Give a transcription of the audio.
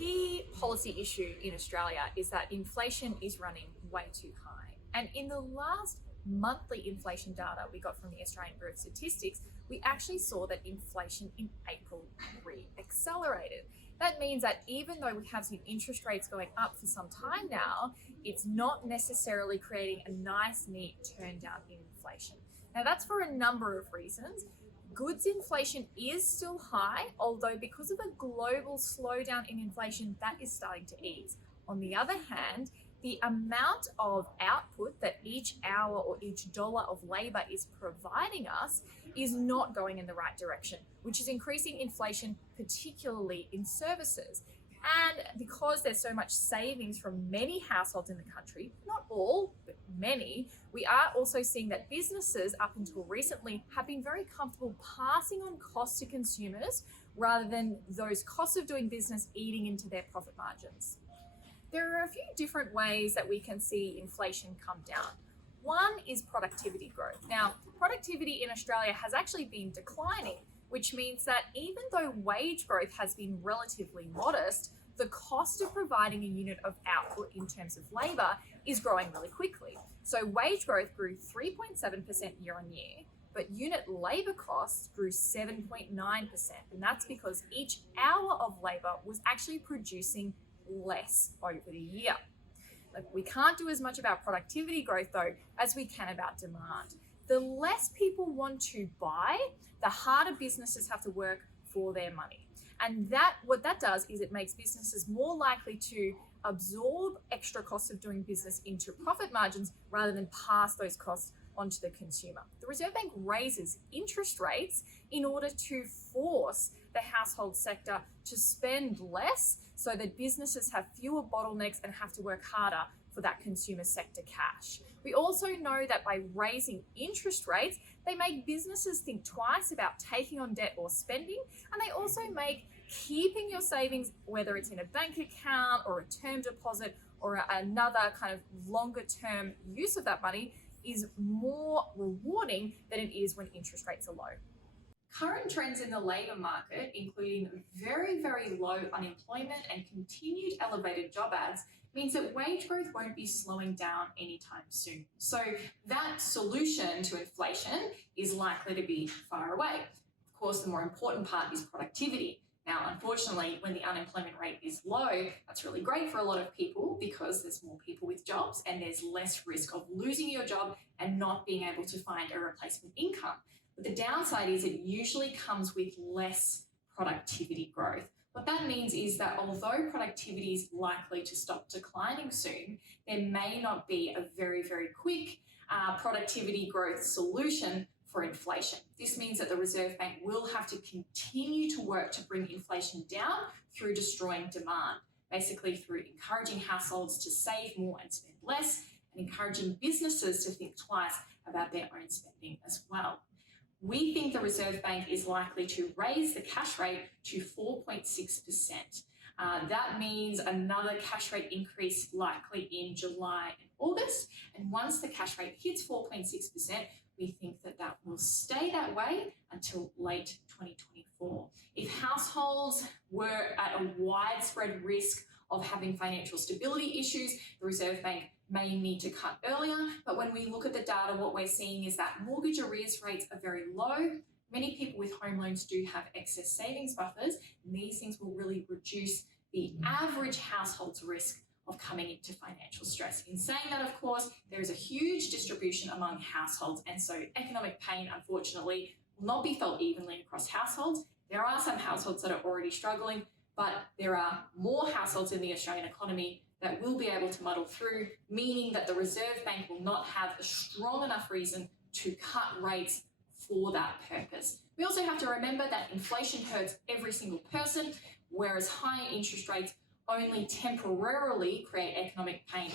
key policy issue in Australia is that inflation is running way too high. And in the last monthly inflation data we got from the Australian Bureau of Statistics, we actually saw that inflation in April re-accelerated. That means that even though we have seen interest rates going up for some time now, it's not necessarily creating a nice, neat turn down in inflation. Now, that's for a number of reasons. Goods inflation is still high, although because of a global slowdown in inflation, that is starting to ease. On the other hand, the amount of output that each hour or each dollar of labor is providing us is not going in the right direction, which is increasing inflation, particularly in services. And because there's so much savings from many households in the country, not all, but many, we are also seeing that businesses up until recently have been very comfortable passing on costs to consumers rather than those costs of doing business eating into their profit margins. There are a few different ways that we can see inflation come down. One is productivity growth. Now, productivity in Australia has actually been declining, which means that even though wage growth has been relatively modest, the cost of providing a unit of output in terms of labour is growing really quickly. So wage growth grew 3.7% year on year, but unit labour costs grew 7.9%. And that's because each hour of labour was actually producing less over the year. We can't do as much about productivity growth though as we can about demand. The less people want to buy, the harder businesses have to work for their money. And what that does is it makes businesses more likely to absorb extra costs of doing business into profit margins rather than pass those costs onto the consumer. The Reserve Bank raises interest rates in order to force the household sector to spend less so that businesses have fewer bottlenecks and have to work harder for that consumer sector cash. We also know that by raising interest rates, they make businesses think twice about taking on debt or spending, and they also make keeping your savings, whether it's in a bank account or a term deposit or another kind of longer term use of that money, is more rewarding than it is when interest rates are low. Current trends in the labour market, including very, very low unemployment and continued elevated job ads, means that wage growth won't be slowing down anytime soon. So that solution to inflation is likely to be far away. Of course, the more important part is productivity. Now, unfortunately, when the unemployment rate is low, that's really great for a lot of people because there's more people with jobs and there's less risk of losing your job and not being able to find a replacement income. But the downside is it usually comes with less productivity growth. What that means is that although productivity is likely to stop declining soon, there may not be a very, very quick productivity growth solution for inflation. This means that the Reserve Bank will have to continue to work to bring inflation down through destroying demand, basically through encouraging households to save more and spend less, and encouraging businesses to think twice about their own spending as well. We think the Reserve Bank is likely to raise the cash rate to 4.6%. That means another cash rate increase likely in July and August. And once the cash rate hits 4.6%, we think that that will stay that way until late 2024. If households were at a widespread risk of having financial stability issues, the Reserve Bank may need to cut earlier. But when we look at the data, what we're seeing is that mortgage arrears rates are very low. Many people with home loans do have excess savings buffers, and these things will really reduce the average household's risk of coming into financial stress. In saying that, of course, there is a huge distribution among households, and so economic pain, unfortunately, will not be felt evenly across households. There are some households that are already struggling, but there are more households in the Australian economy that will be able to muddle through, meaning that the Reserve Bank will not have a strong enough reason to cut rates for that purpose. We also have to remember that inflation hurts every single person, whereas higher interest rates only temporarily create economic pain